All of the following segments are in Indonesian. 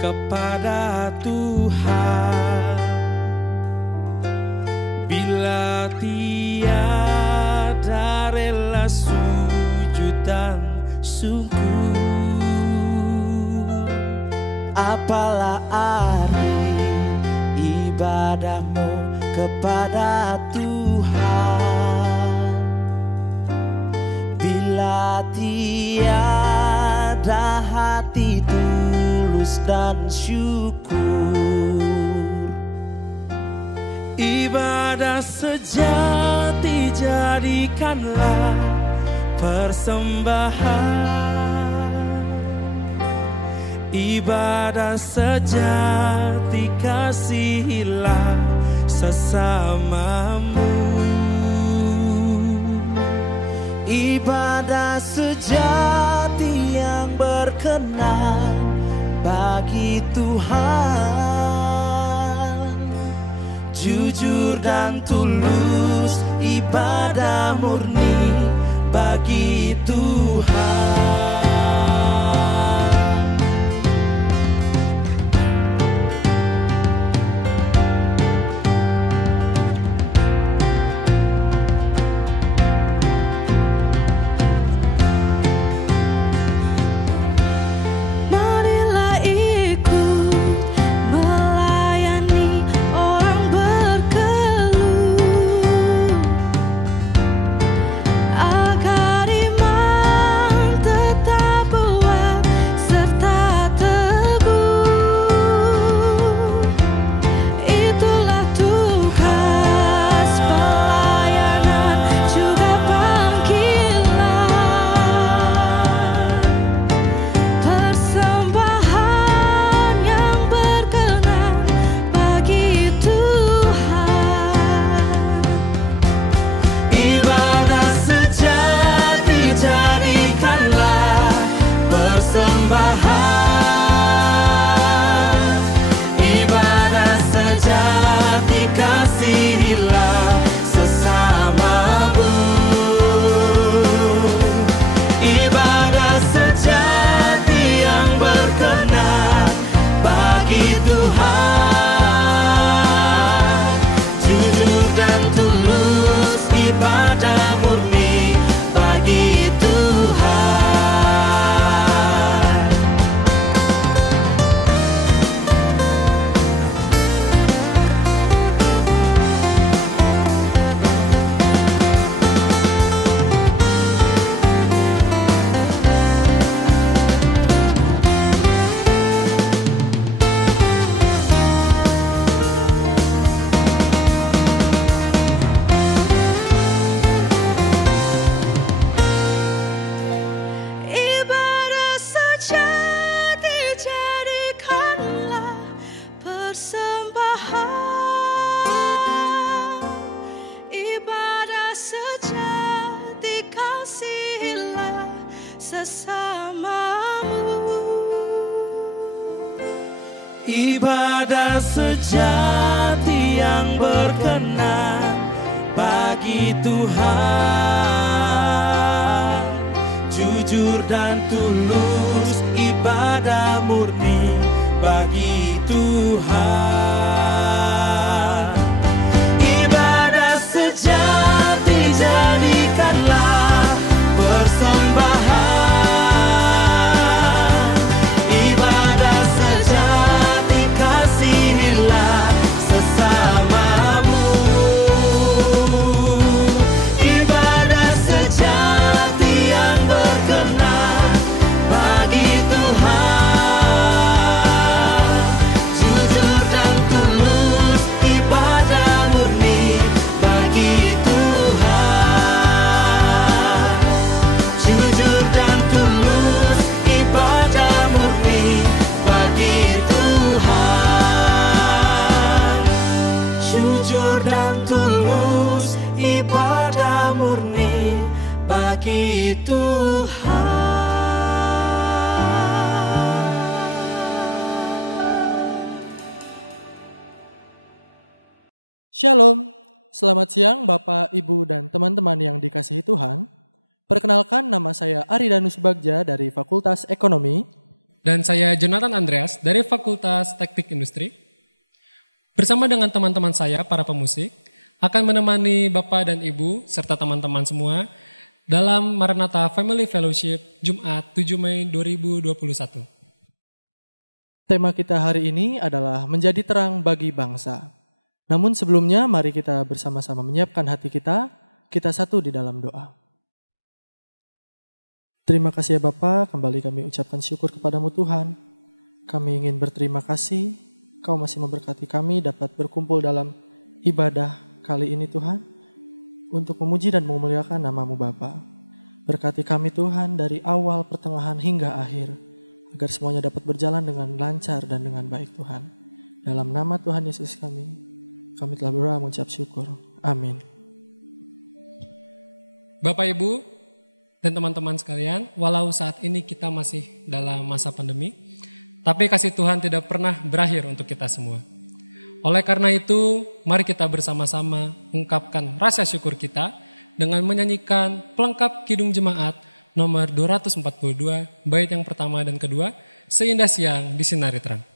kepada Tuhan. Bila tiada rela sujud dan syukur, apalah arti ibadahmu kepada Tuhan bila tiada hati tulus dan syukur. Ibadah sejati jadikanlah persembahan. Ibadah sejati kasihilah sesamamu. Ibadah sejati yang berkenan bagi Tuhan, jujur dan tulus, ibadah murni bagi Tuhan. Ibadah sejati yang berkenan bagi Tuhan, jujur dan tulus, ibadah murni bagi Tuhan. Ibadah sejati jadikanlah persembahan. Jujur dan tulus, ibadah murni bagi Tuhan. Shalom, selamat siang Bapak, Ibu, dan teman-teman yang dikasihi Tuhan. Perkenalkan, nama saya Ari Danus Bagja dari Fakultas Ekonomi. Dan saya Jonathan Andreas dari Fakultas Teknik Industri. Bersama dengan teman-teman saya, para pemusik, akan menemani Bapak dan Ibu serta teman-teman semua dalam Maranatha Family Fellowship Jumat 7 Mei 2021. Tema kita hari ini adalah menjadi terang bagi bangsa. Namun sebelumnya mari kita bersama-sama menyiapkan hati kita satu di dalam doa. Terima kasih ya Bapa, kembali kami ucapkan syukur kepadamu Tuhan. Kami ingin berterima kasih, Kau masih memberkati kami dapat berkumpul dalam ibadah kali ini Tuhan, untuk memuji dan memuliakan nama-Mu Bapa. Berkati kami Tuhan dari awal, pertengahan hingga akhir, agar semuanya dapat berjalan dengan lancar dan dengan baik Tuhan. Dalam nama Tuhan Yesus kami telah berdoa mengucap syukur. Amin. Bapak Ibu dan teman-teman sekalian, walau saat ini kita masih dalam masa pandemi, tapi kasih Tuhan tidak pernah berakhir untuk kita semua. Oleh karena itu, mari kita bersama-sama ungkapkan rasa syukur kita dengan menyanyikan pelengkap Kidung Jemaat nomor 242, bait yang pertama dan kedua, Seindah Siang di Sinari Terang.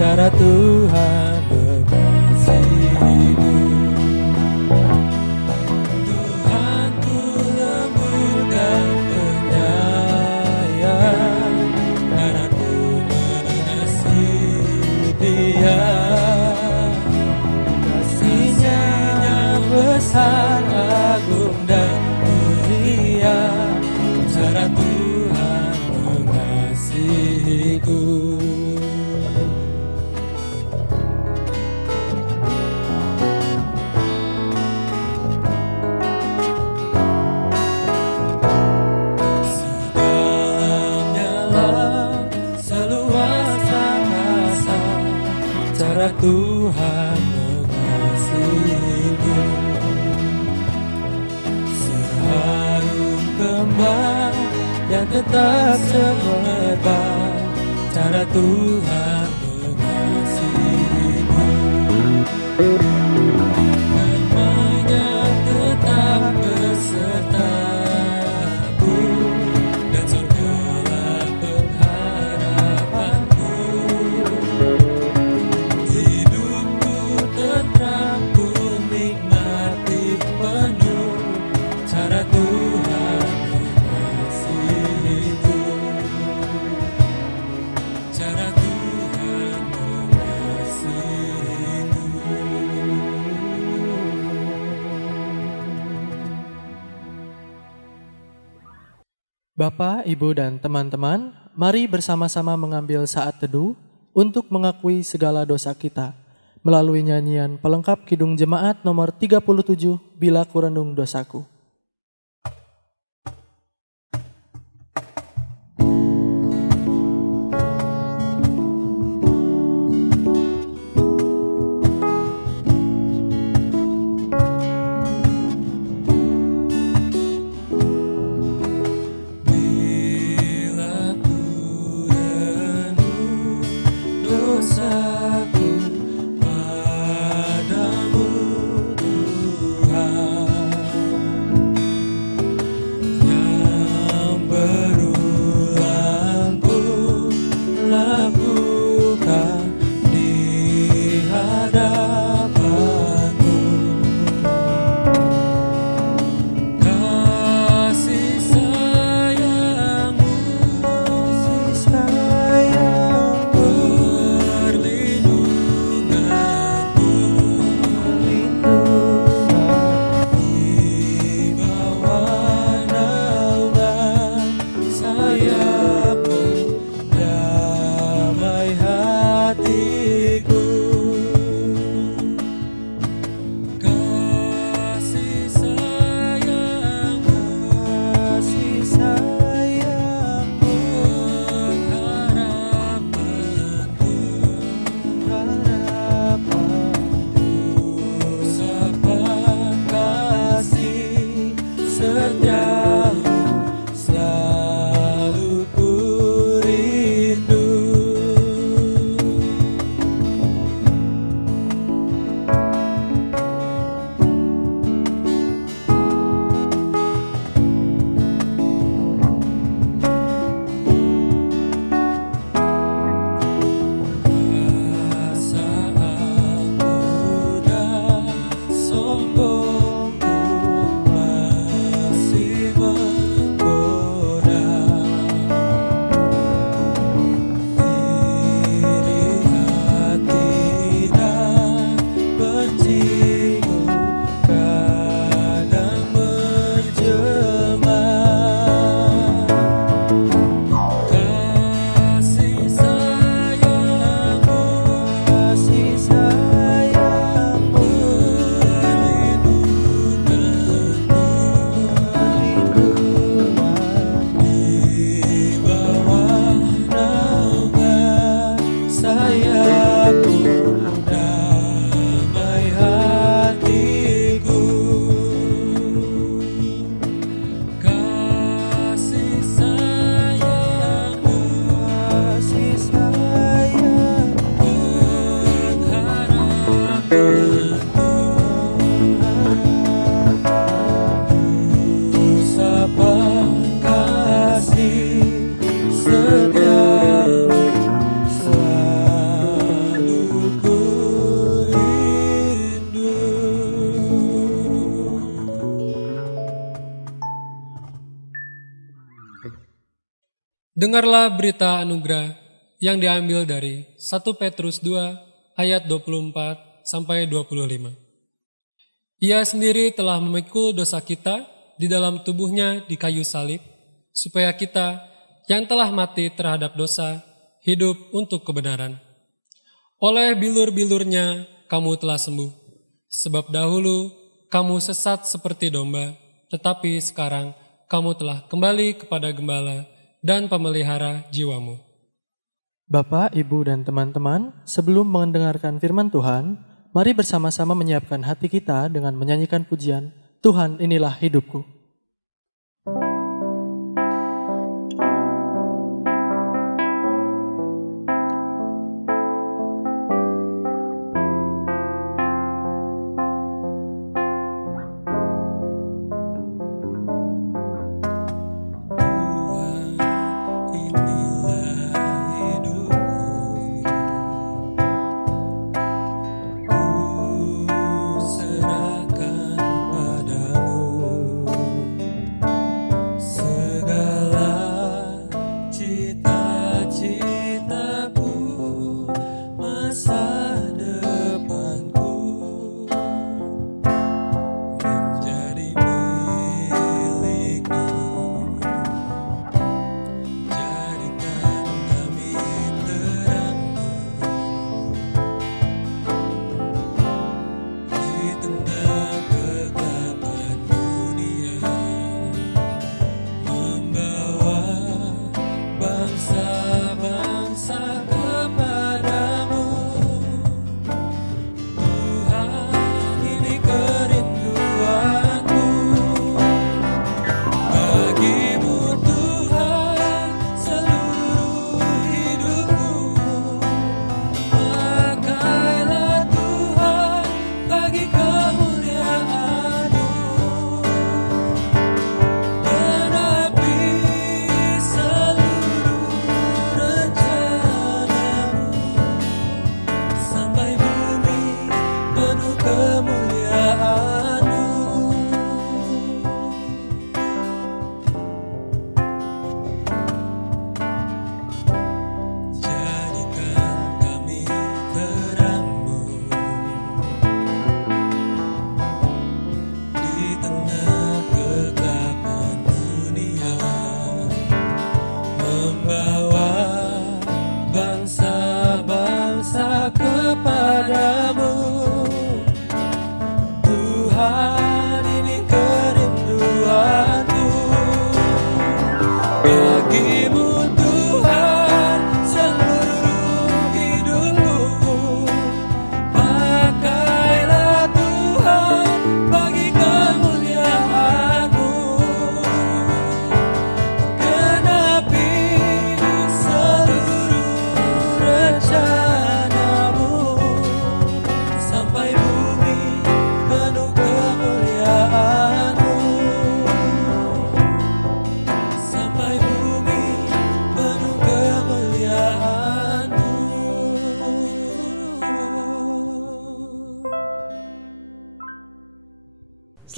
Cara Tuhan mengasihiku. Tuhan ku lembut dan penyayang, dan aku mengasihi Dia. Kasih-Nya besar, agung dan mulia. Cara Tuhan mengasihiku. Tuhan mengasihiku. Seharum kembang yang tetap semerbak, cara Tuhan mengasihiku. Namanya tetap besertaku, dan surgalah pengharapanku. Bapak, Ibu, dan teman-teman, mari bersama-sama mengambil saat teduh untuk mengakui segala dosa kita melalui nyanyian pelengkap Kidung Jemaat nomor 37, Bila Ku Renung Dosaku. Padamu Tuhan, Dengarlah berita anugerah yang diambil dari 1 Petrus 2 ayat 24 sampai 25. Ia sendiri telah memikul dosa kita di dalam tubuhnya di kayu salib, supaya kita yang telah mati terhadap dosa hidup untuk kebenaran. Oleh bilur-bilurnya kamu telah sembuh, sebab dahulu kamu sesat seperti domba, tetapi sekarang kamu telah kembali kepada gembala dan pemelihara jiwamu. Bapak, Ibu, dan teman-teman, sebelum mendengarkan firman Tuhan, mari bersama-sama menyiapkan hati kita dengan menyanyikan pujian, Tuhan inilah hidupku.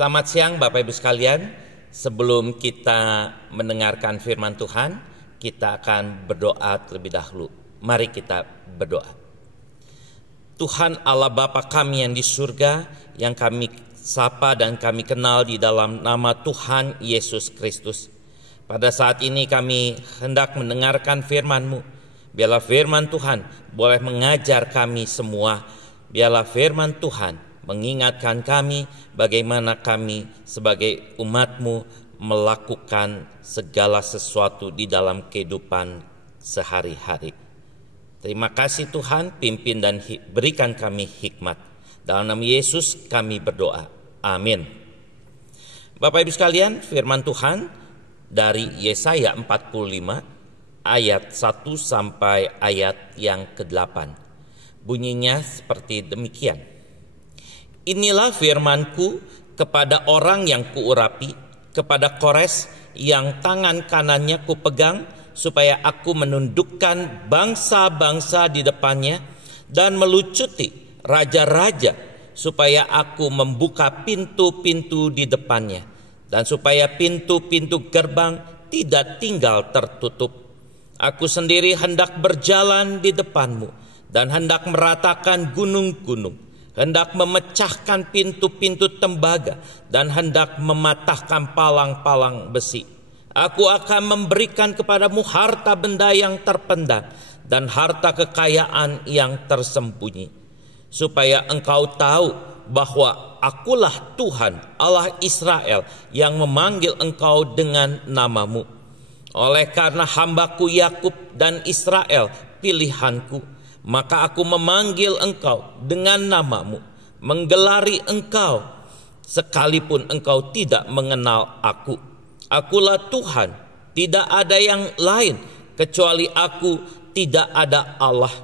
Selamat siang Bapak Ibu sekalian. Sebelum kita mendengarkan firman Tuhan, kita akan berdoa terlebih dahulu. Mari kita berdoa. Tuhan Allah Bapa kami yang di surga, yang kami sapa dan kami kenal di dalam nama Tuhan Yesus Kristus. Pada saat ini kami hendak mendengarkan firman-Mu. Biarlah firman Tuhan boleh mengajar kami semua. Biarlah firman Tuhan mengingatkan kami bagaimana kami sebagai umat-Mu melakukan segala sesuatu di dalam kehidupan sehari-hari. Terima kasih Tuhan, pimpin dan berikan kami hikmat. Dalam nama Yesus kami berdoa. Amin. Bapak Ibu sekalian, firman Tuhan dari Yesaya 45 ayat 1 sampai ayat yang ke-8. Bunyinya seperti demikian. Inilah firman-Ku kepada orang yang kuurapi, kepada Kores yang tangan kanannya kupegang, supaya aku menundukkan bangsa-bangsa di depannya dan melucuti raja-raja, supaya aku membuka pintu-pintu di depannya, dan supaya pintu-pintu gerbang tidak tinggal tertutup. Aku sendiri hendak berjalan di depanmu dan hendak meratakan gunung-gunung, hendak memecahkan pintu-pintu tembaga dan hendak mematahkan palang-palang besi. Aku akan memberikan kepadamu harta benda yang terpendam dan harta kekayaan yang tersembunyi, supaya engkau tahu bahwa akulah Tuhan Allah Israel yang memanggil engkau dengan namamu. Oleh karena hambaku Yakub dan Israel pilihanku, maka aku memanggil engkau dengan namamu, menggelari engkau, sekalipun engkau tidak mengenal aku. Akulah Tuhan, tidak ada yang lain, kecuali aku tidak ada Allah.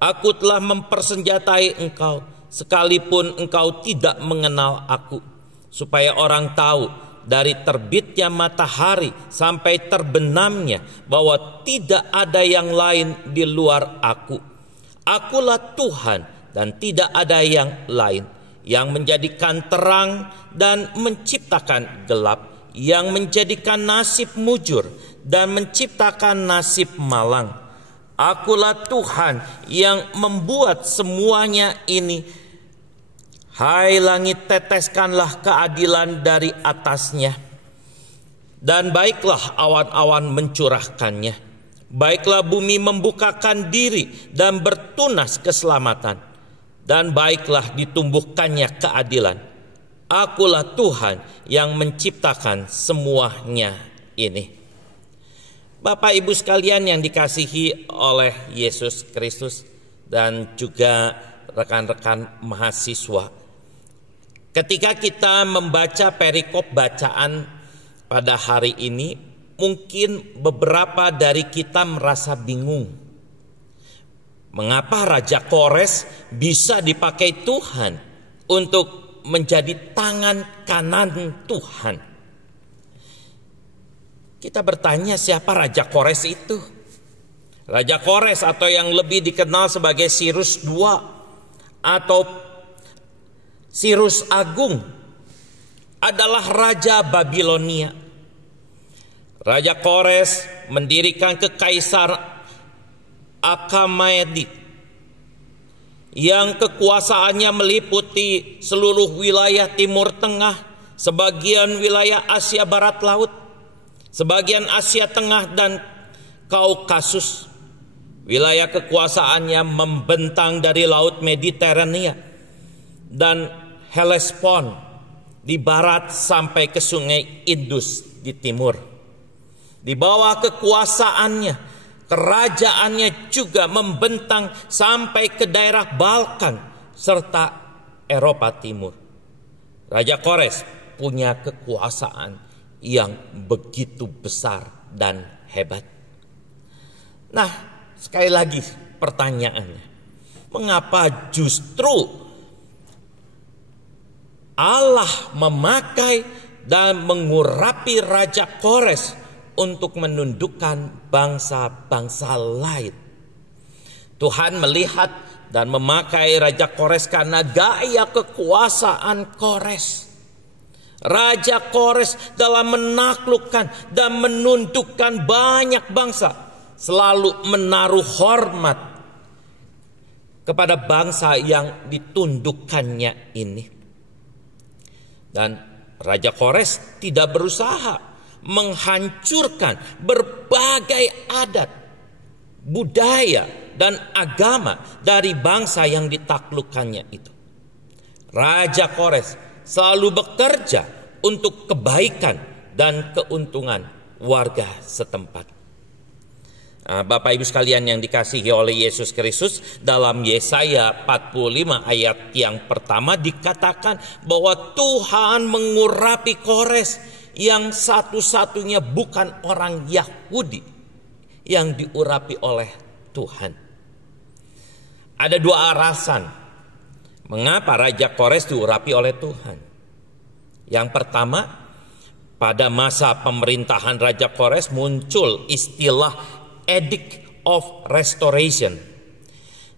Aku telah mempersenjatai engkau, sekalipun engkau tidak mengenal aku, supaya orang tahu dari terbitnya matahari sampai terbenamnya bahwa tidak ada yang lain di luar aku. Akulah Tuhan dan tidak ada yang lain, yang menjadikan terang dan menciptakan gelap, yang menjadikan nasib mujur dan menciptakan nasib malang. Akulah Tuhan yang membuat semuanya ini. Hai langit, teteskanlah keadilan dari atasnya, dan baiklah awan-awan mencurahkannya. Baiklah bumi membukakan diri dan bertunas keselamatan, dan baiklah ditumbuhkannya keadilan. Akulah Tuhan yang menciptakan semuanya ini. Bapak Ibu sekalian yang dikasihi oleh Yesus Kristus dan juga rekan-rekan mahasiswa, ketika kita membaca perikop bacaan pada hari ini, mungkin beberapa dari kita merasa bingung. Mengapa Raja Kores bisa dipakai Tuhan untuk menjadi tangan kanan Tuhan? Kita bertanya, siapa Raja Kores itu? Raja Kores atau yang lebih dikenal sebagai Sirus II atau Sirus Agung adalah Raja Babilonia. Raja Kores mendirikan kekaisaran Achaemenid yang kekuasaannya meliputi seluruh wilayah Timur Tengah, sebagian wilayah Asia Barat Laut, sebagian Asia Tengah dan Kaukasus. Wilayah kekuasaannya membentang dari Laut Mediterania dan Hellespont di barat sampai ke Sungai Indus di timur. Di bawah kekuasaannya, kerajaannya juga membentang sampai ke daerah Balkan serta Eropa Timur. Raja Kores punya kekuasaan yang begitu besar dan hebat. Nah, sekali lagi pertanyaannya, mengapa justru Allah memakai dan mengurapi Raja Kores untuk menundukkan bangsa-bangsa lain? Tuhan melihat dan memakai Raja Kores karena gaya kekuasaan Kores. Raja Kores dalam menaklukkan dan menundukkan banyak bangsa selalu menaruh hormat kepada bangsa yang ditundukkannya ini. Dan Raja Kores tidak berusaha menghancurkan berbagai adat, budaya, dan agama dari bangsa yang ditaklukkannya itu. Raja Kores selalu bekerja untuk kebaikan dan keuntungan warga setempat. Bapak Ibu sekalian yang dikasihi oleh Yesus Kristus, dalam Yesaya 45 ayat yang pertama dikatakan bahwa Tuhan mengurapi Kores yang satu-satunya bukan orang Yahudi yang diurapi oleh Tuhan. Ada dua alasan mengapa Raja Kores diurapi oleh Tuhan. Yang pertama, pada masa pemerintahan Raja Kores muncul istilah Edict of Restoration,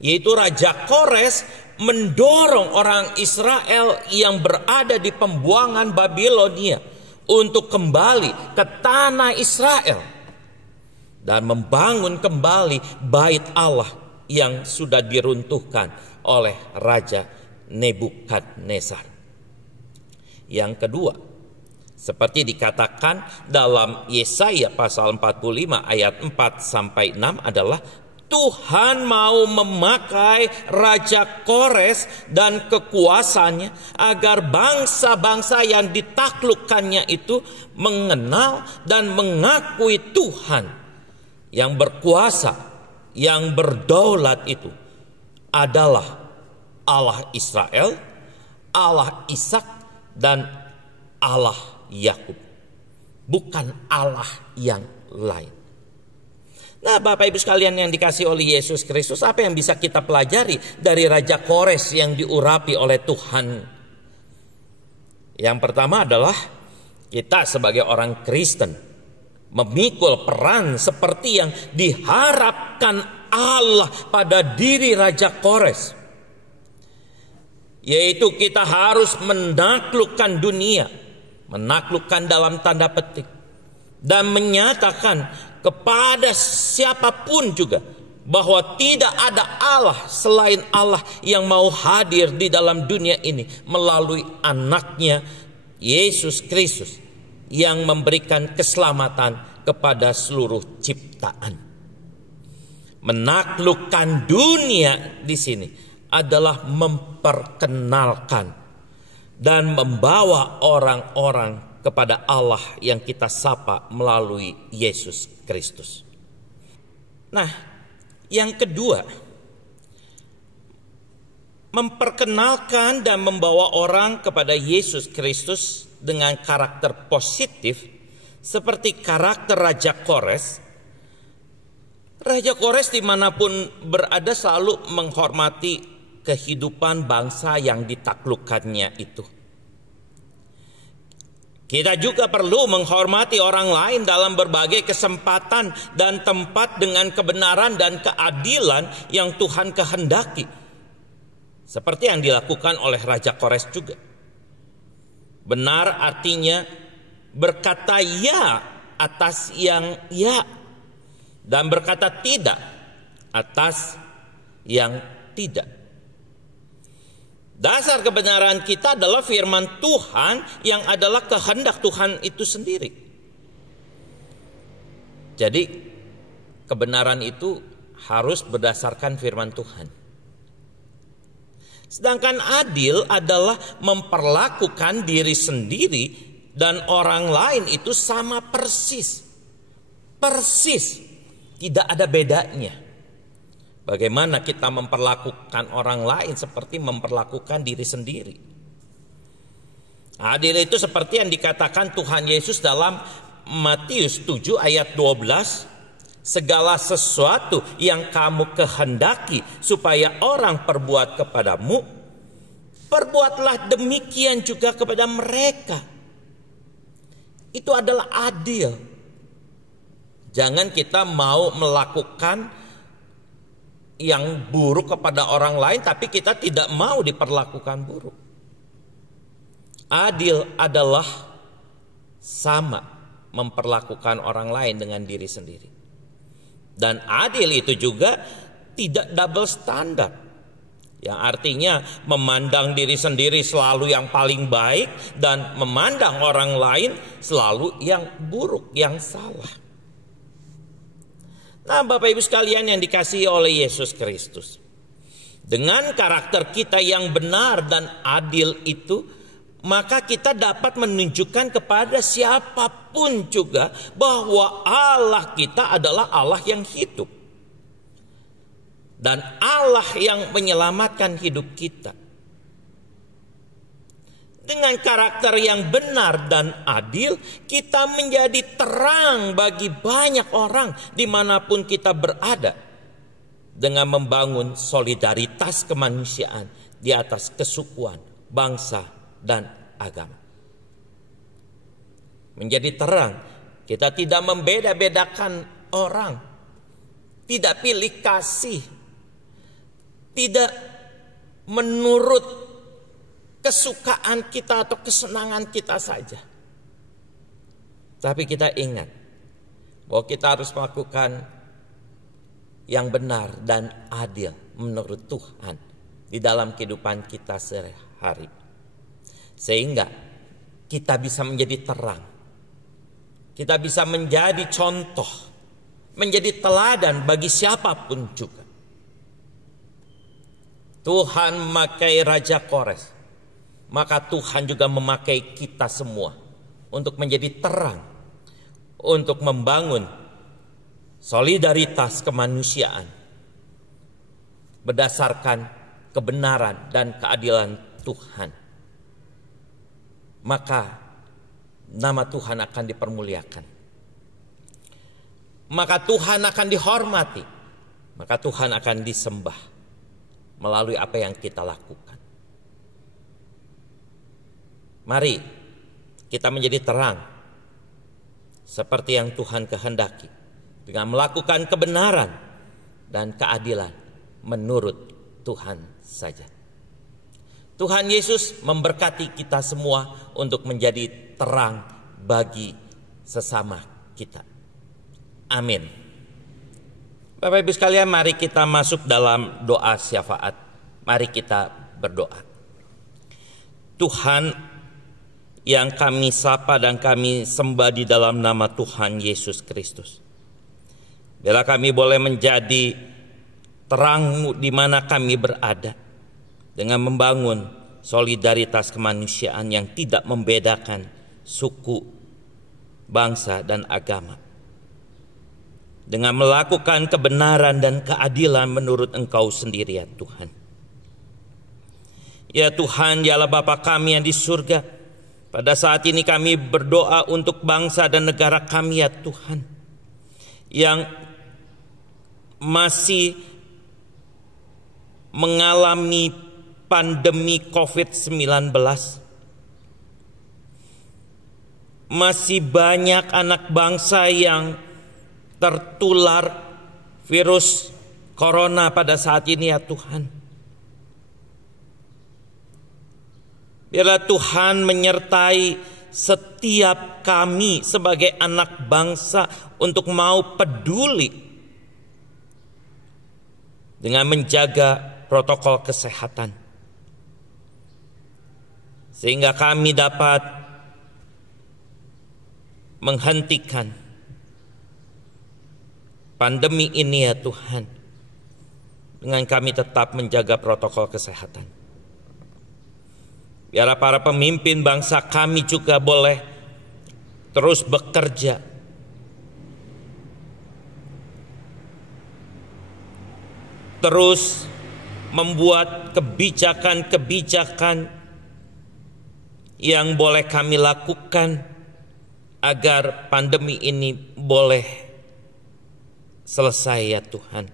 yaitu Raja Kores mendorong orang Israel yang berada di pembuangan Babilonia untuk kembali ke tanah Israel. dan membangun kembali bait Allah yang sudah diruntuhkan oleh Raja Nebukadnezar. Yang kedua, seperti dikatakan dalam Yesaya pasal 45 ayat 4 sampai 6 adalah Tuhan mau memakai Raja Kores dan kekuasaannya agar bangsa-bangsa yang ditaklukkannya itu mengenal dan mengakui Tuhan yang berkuasa, yang berdaulat itu adalah Allah Israel, Allah Ishak, dan Allah Yakub, bukan Allah yang lain. Nah, Bapak Ibu sekalian yang dikasihi oleh Yesus Kristus, apa yang bisa kita pelajari dari Raja Kores yang diurapi oleh Tuhan? Yang pertama adalah kita sebagai orang Kristen memikul peran seperti yang diharapkan Allah pada diri Raja Kores, yaitu kita harus menaklukkan dunia, menaklukkan dalam tanda petik, dan menyatakan kepada siapapun juga bahwa tidak ada Allah selain Allah yang mau hadir di dalam dunia ini melalui anaknya Yesus Kristus yang memberikan keselamatan kepada seluruh ciptaan. Menaklukkan dunia di sini adalah memperkenalkan dan membawa orang-orang kepada Allah yang kita sapa melalui Yesus Kristus. Nah, yang kedua, memperkenalkan dan membawa orang kepada Yesus Kristus dengan karakter positif seperti karakter Raja Kores. Raja Kores dimanapun berada selalu menghormati kehidupan bangsa yang ditaklukkannya itu. Kita juga perlu menghormati orang lain dalam berbagai kesempatan dan tempat dengan kebenaran dan keadilan yang Tuhan kehendaki. Seperti yang dilakukan oleh Raja Kores juga. Benar artinya berkata ya atas yang ya, dan berkata tidak atas yang tidak. Dasar kebenaran kita adalah firman Tuhan yang adalah kehendak Tuhan itu sendiri. Jadi kebenaran itu harus berdasarkan firman Tuhan. Sedangkan adil adalah memperlakukan diri sendiri dan orang lain itu sama persis. Persis. Tidak ada bedanya. Bagaimana kita memperlakukan orang lain seperti memperlakukan diri sendiri. Adil itu seperti yang dikatakan Tuhan Yesus dalam Matius 7 ayat 12. Segala sesuatu yang kamu kehendaki supaya orang perbuat kepadamu, perbuatlah demikian juga kepada mereka. Itu adalah adil. Jangan kita mau melakukan yang buruk kepada orang lain, tapi kita tidak mau diperlakukan buruk. Adil adalah sama memperlakukan orang lain dengan diri sendiri. Dan adil itu juga tidak double standard. Yang artinya memandang diri sendiri selalu yang paling baik dan memandang orang lain selalu yang buruk, yang salah. Nah, Bapak Ibu sekalian yang dikasihi oleh Yesus Kristus, dengan karakter kita yang benar dan adil itu, maka kita dapat menunjukkan kepada siapapun juga bahwa Allah kita adalah Allah yang hidup dan Allah yang menyelamatkan hidup kita. Dengan karakter yang benar dan adil, kita menjadi terang bagi banyak orang dimanapun kita berada. Dengan membangun solidaritas kemanusiaan di atas kesukuan, bangsa, dan agama. Menjadi terang, kita tidak membeda-bedakan orang. Tidak pilih kasih. Tidak menurut kesukaan kita atau kesenangan kita saja. Tapi kita ingat bahwa kita harus melakukan yang benar dan adil menurut Tuhan di dalam kehidupan kita sehari-hari. Sehingga kita bisa menjadi terang. Kita bisa menjadi contoh, menjadi teladan bagi siapapun juga. Tuhan memakai Raja Kores, maka Tuhan juga memakai kita semua untuk menjadi terang, untuk membangun solidaritas kemanusiaan berdasarkan kebenaran dan keadilan Tuhan. Maka nama Tuhan akan dipermuliakan. Maka Tuhan akan dihormati. Maka Tuhan akan disembah melalui apa yang kita lakukan. Mari kita menjadi terang seperti yang Tuhan kehendaki, dengan melakukan kebenaran dan keadilan menurut Tuhan saja. Tuhan Yesus memberkati kita semua untuk menjadi terang bagi sesama kita. Amin. Bapak Ibu sekalian, mari kita masuk dalam doa syafaat. Mari kita berdoa. Tuhan yang kami sapa dan kami sembah di dalam nama Tuhan Yesus Kristus. Bila kami boleh menjadi terang di mana kami berada, dengan membangun solidaritas kemanusiaan yang tidak membedakan suku, bangsa, dan agama. Dengan melakukan kebenaran dan keadilan menurut Engkau sendiri ya Tuhan. Ya Tuhan, dialah Bapa kami yang di surga. Pada saat ini kami berdoa untuk bangsa dan negara kami ya Tuhan, yang masih mengalami pandemi COVID-19. Masih banyak anak bangsa yang tertular virus corona pada saat ini ya Tuhan. Biarlah Tuhan menyertai setiap kami sebagai anak bangsa untuk mau peduli dengan menjaga protokol kesehatan. Sehingga kami dapat menghentikan pandemi ini ya Tuhan, dengan kami tetap menjaga protokol kesehatan. Biarlah para pemimpin bangsa kami juga boleh terus bekerja terus membuat kebijakan-kebijakan yang boleh kami lakukan agar pandemi ini boleh selesai ya Tuhan,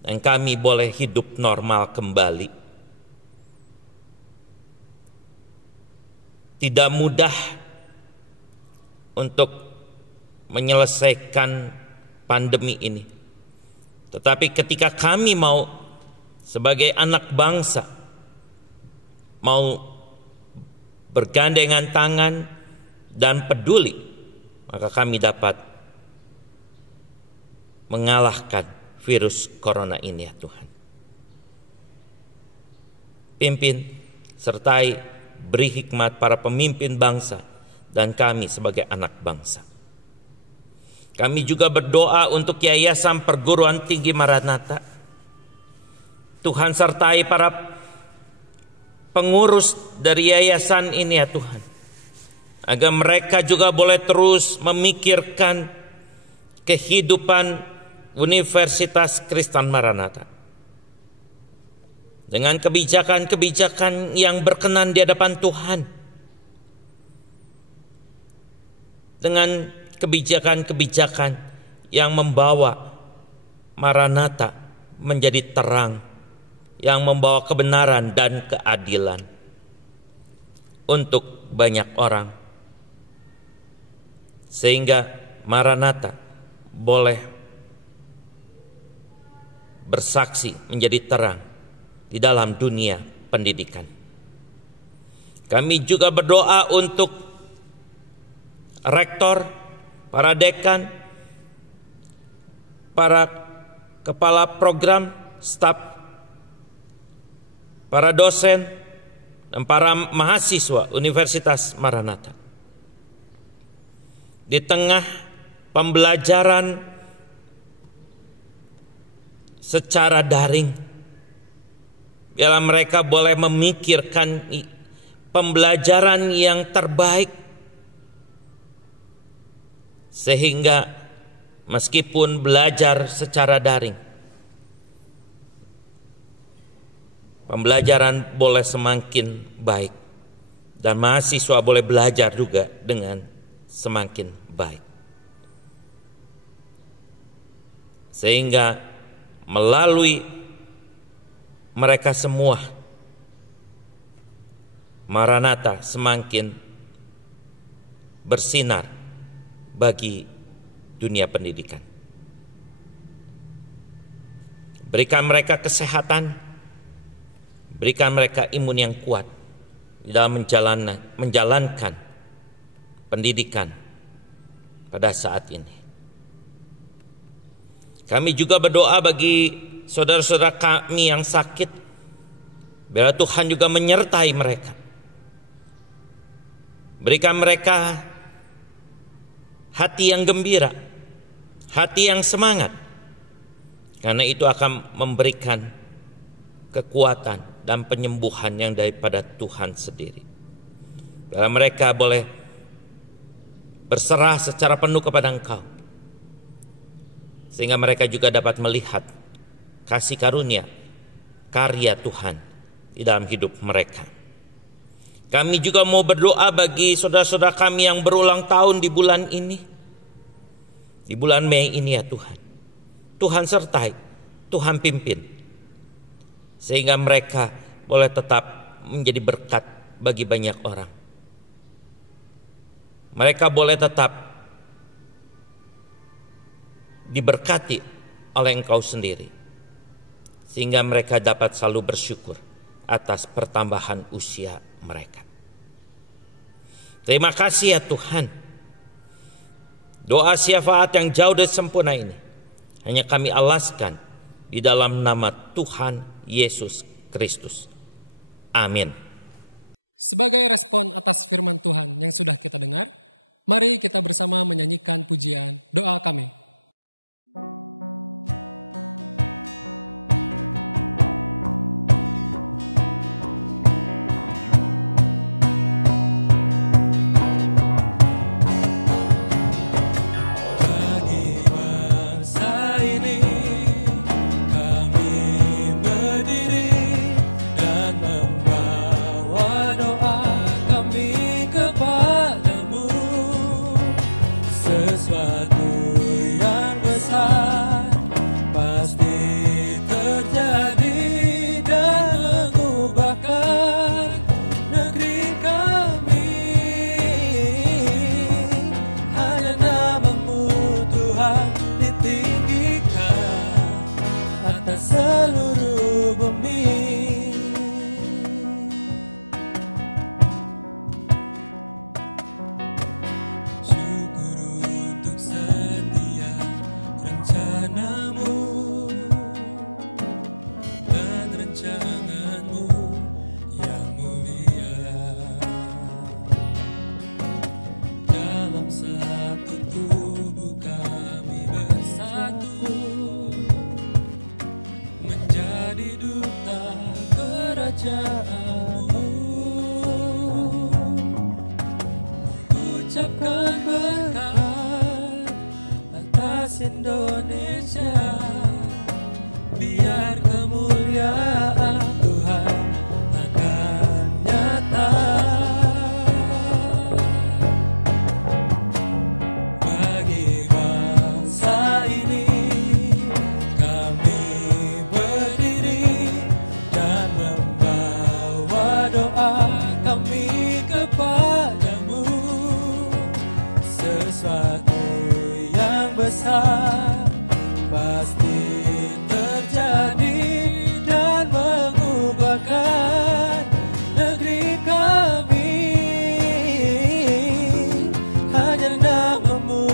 dan kami boleh hidup normal kembali. Tidak mudah untuk menyelesaikan pandemi ini. Tetapi ketika kami mau sebagai anak bangsa mau bergandengan tangan dan peduli, maka kami dapat mengalahkan virus corona ini ya Tuhan. Pimpin, sertai, beri hikmat para pemimpin bangsa dan kami sebagai anak bangsa. Kami juga berdoa untuk Yayasan Perguruan Tinggi Maranatha. Tuhan sertai para pengurus dari yayasan ini ya Tuhan, agar mereka juga boleh terus memikirkan kehidupan Universitas Kristen Maranatha dengan kebijakan-kebijakan yang berkenan di hadapan Tuhan, dengan kebijakan-kebijakan yang membawa Maranatha menjadi terang, yang membawa kebenaran dan keadilan untuk banyak orang, sehingga Maranatha boleh bersaksi menjadi terang di dalam dunia pendidikan. Kami juga berdoa untuk rektor para dekan, para kepala program, staf, para dosen, dan para mahasiswa Universitas Maranatha. Di tengah pembelajaran secara daring, biarlah mereka boleh memikirkan pembelajaran yang terbaik, sehingga meskipun belajar secara daring, pembelajaran boleh semakin baik dan mahasiswa boleh belajar juga dengan semakin baik. Sehingga melalui mereka semua, Maranatha semakin bersinar bagi dunia pendidikan. Berikan mereka kesehatan, berikan mereka imun yang kuat di dalam menjalankan pendidikan pada saat ini. Kami juga berdoa bagi saudara-saudara kami yang sakit, biar Tuhan juga menyertai mereka. Berikan mereka hati yang gembira, hati yang semangat, karena itu akan memberikan kekuatan dan penyembuhan yang daripada Tuhan sendiri. Biar mereka boleh berserah secara penuh kepada Engkau, sehingga mereka juga dapat melihat kasih karunia, karya Tuhan di dalam hidup mereka. Kami juga mau berdoa bagi saudara-saudara kami yang berulang tahun di bulan ini, di bulan Mei ini ya Tuhan. Tuhan sertai, Tuhan pimpin, sehingga mereka boleh tetap menjadi berkat bagi banyak orang. Mereka boleh tetap diberkati oleh Engkau sendiri, sehingga mereka dapat selalu bersyukur atas pertambahan usia mereka. Terima kasih ya Tuhan. Doa syafaat yang jauh dari sempurna ini hanya kami alaskan di dalam nama Tuhan Yesus Kristus. Amin. Sebagai respon atas firman Tuhan yang sudah kita dengar, mari kita bersama menyanyikan pujian doa kami. Ucapkan berkat atas Indonesia, biar kemuliaan Tuhan akan nyata. Bagi bangsa ini kami berdiri dan membawa doa kami kepadamu. Sesuatu yang besar pasti terjadi dan mengubahkan negeri kami. Hanya namamu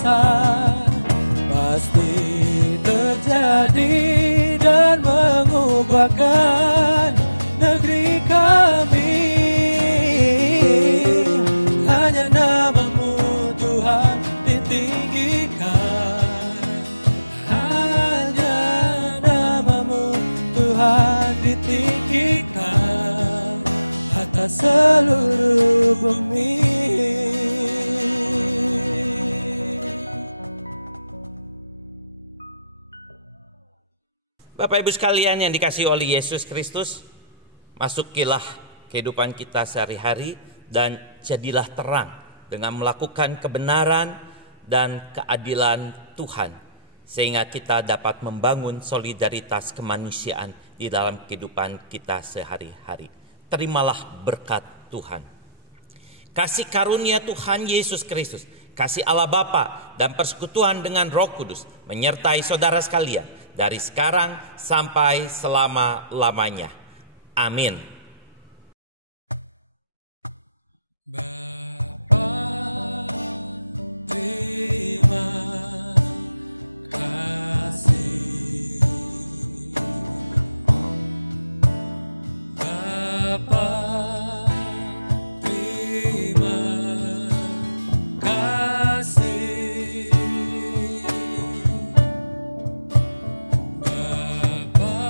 besar pasti terjadi dan mengubahkan negeri kami. Hanya namamu Tuhan ditinggikan, hanya namamu Tuhan ditinggikan atas seluruh bumi. Bapak Ibu sekalian yang dikasihi oleh Yesus Kristus, masukilah kehidupan kita sehari-hari dan jadilah terang dengan melakukan kebenaran dan keadilan Tuhan, sehingga kita dapat membangun solidaritas kemanusiaan di dalam kehidupan kita sehari-hari. Terimalah berkat Tuhan. Kasih karunia Tuhan Yesus Kristus, kasih Allah Bapa dan persekutuan dengan Roh Kudus menyertai saudara sekalian dari sekarang sampai selama-lamanya. Amin. Bapa, terima kasih. Bapa, terima kasih. Bapa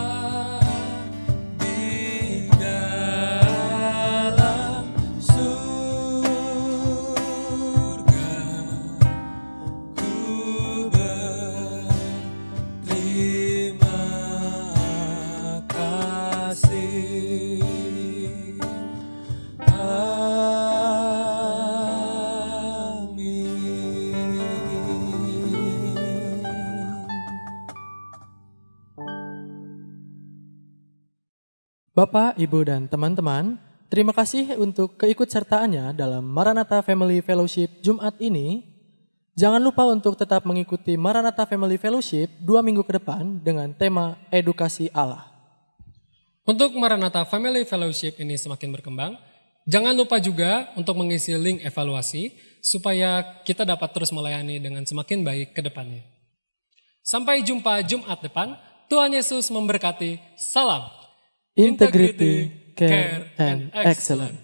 di dalam surga, ku berterima kasih. Bapak, Ibu, dan teman-teman, terima kasih untuk keikutsertaannya dalam Maranatha Family Fellowship Jumat ini. Jangan lupa untuk tetap mengikuti Maranatha Family Fellowship 2 minggu ke depan dengan tema Edukasi Allah. Untuk Maranatha Family Fellowship ini semakin berkembang, jangan lupa juga untuk mengisi link evaluasi supaya kita dapat terus melayani dengan semakin baik ke depannya. Sampai jumpa Jumat depan. Tuhan Yesus memberkati. Salam. Integrity, care, and excellence.